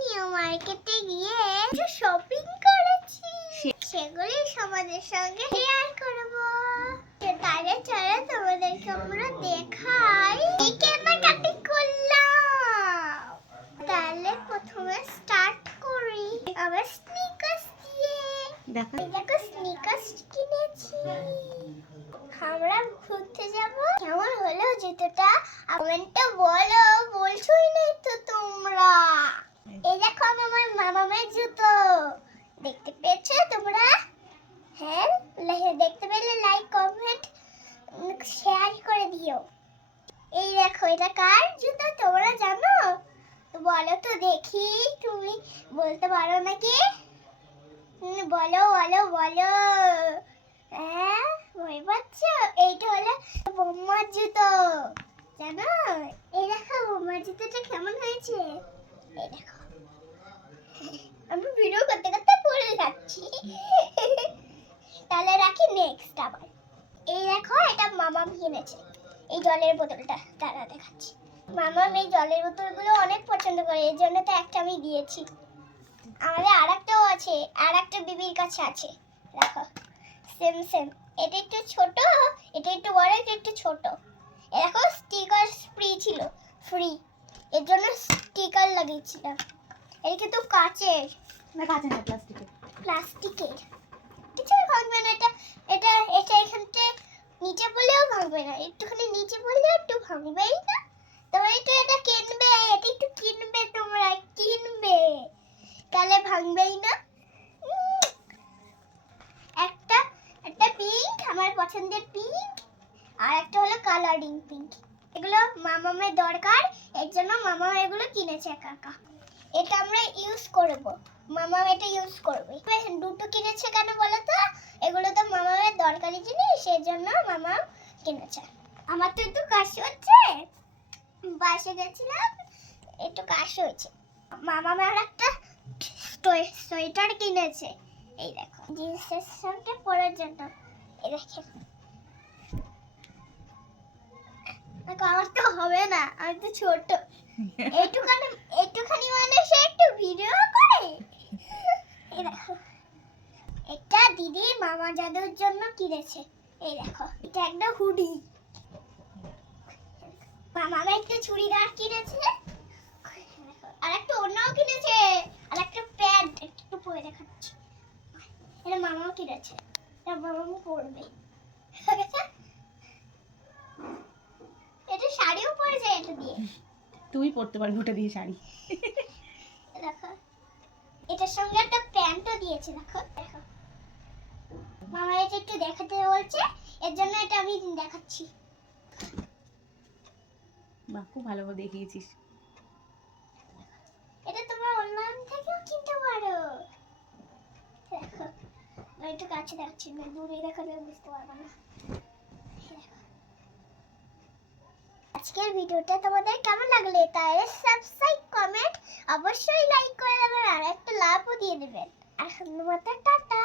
New মার্কেটে গিয়ে shopping করেছি, সেগুলি তোমাদের সঙ্গে শেয়ার করব। তাহলে চলো তোমাদেরকে আমরা দেখাই কি কেনাকাটি করলাম। তাহলে প্রথমে স্টার্ট করি আমার স্নিকার্স দিয়ে। দেখো স্নিকার্স কিনেছি। আমরা ঘুরতে যাব। কেমন হলো জুতোটা কমেন্টে বলো, বলছোই নাই তো তোমরা। এই দেখো আমার মামামের জুতো, দেখতে পেয়েছো তোমরা? হ্যাঁ, দেখতে পেলে লাইক কমেন্ট শেয়ার করে দিও। এই দেখো এটা কার জুতো তোমরা জানো? তো বলো তো দেখি, তুমি বলতে পারো নাকি? বলো বলো বলো। হ্যাঁ ভয় পাচ্ছ? এইটা হলো বোম্মার জুতো, জানো? এই দেখো বোম্মার জুতোটা কেমন হয়েছে। এই দেখো আমি ভিডিও করতে করতে পড়ে যাচ্ছি। তাহলে রাখি নেক্সট আবার। এই দেখো এটা মামাম কিনেছে, এই জলের বোতলটা তারা দেখাচ্ছি। মামাম এই জলের বোতলগুলো অনেক পছন্দ করে, এর জন্য তো একটা আমি দিয়েছি। আমাদের আরেকটাও আছে, আরেকটা বিবির কাছে আছে, দেখো সেম সেম। এটা একটু ছোট, এটা একটু বড়, এটা একটু ছোট। দেখো স্টিকার ফ্রি ছিল, ফ্রি, এর জন্য স্টিকার লাগিয়েছিলাম। এটা কিন্তু কাচের না, কাচের না, প্লাস্টিকের। প্লাস্টিকের কিছু ভাঙবে না। এটা এটা এটা এখানতে নিচে পড়লেও ভাঙবে না, একটুখানি নিচে পড়লেও একটু ভাঙবেই না। তোমরা একটু এটা কিনবে, এটা একটু কিনবে, তোমরা কিনবে, তাহলে ভাঙবেই না। একটা একটা পিঙ্ক, আমার পছন্দের পিঙ্ক, আর একটা হলো কালারিং পিঙ্ক। এগুলো মামামের দরকার, এর জন্য মামা এগুলো কিনেছে একা একা। এটা আমরা ইউজ করব, মামা এটা ইউজ করবে। দুটো কিনেছে কেন বলো তো? এগুলো তো মামামের দরকারি জিনিস, সেই জন্য মামা কিনেছে। আমার তো একটু কাশি হচ্ছে, বাসে গেছিলাম, একটু কাশি হয়েছে। মামামের একটা সোয়েটার কিনেছে, এই দেখো জিন্সের সঙ্গে পরার জন্য। এই দেখেন, আমার তো হবে না, আমি তো ছোট। একটুখানি মানুষ একটু ভিডিও করে। এই দেখো এটা দিদি মামা জাদুর জন্য কিনেছে। এই দেখো এটা একটা হুডি। মামা একটা চুড়িদার কিনেছে, আর একটা ওড়নাও কিনেছে, আর একটা প্যান্ট একটু পরে দেখাচ্ছি। এটা মামাও কিনেছে, এটা মামাও পরবে। এটা শাড়িও পরেছে এটা দিয়ে। তুই পরতে পারবি ওটা দিয়ে শাড়ি। দেখো এটার সঙ্গে একটা প্যান্টও দিয়েছে, দেখো দেখো। মামা এটা একটু দেখাতে বলছে, এর জন্য এটা আমি দেখাচ্ছি। বাহ, খুব ভালোভাবে দেখিয়েছিস। এটা তোমরা অনলাইন থেকেও কিনতে পারো। দেখো আমি একটু কাছে দেখাচ্ছি, না দূরে দেখালে বুঝতে পারবে না। আজকের ভিডিওটা তোমাদের কেমন লাগলো তাহলে সাবস্ক্রাইব, কমেন্ট অবশ্যই লাইক করে দেবেন, আর একটা লাভও দিয়ে দেবেন। আর ধন্যবাদ, টাটা।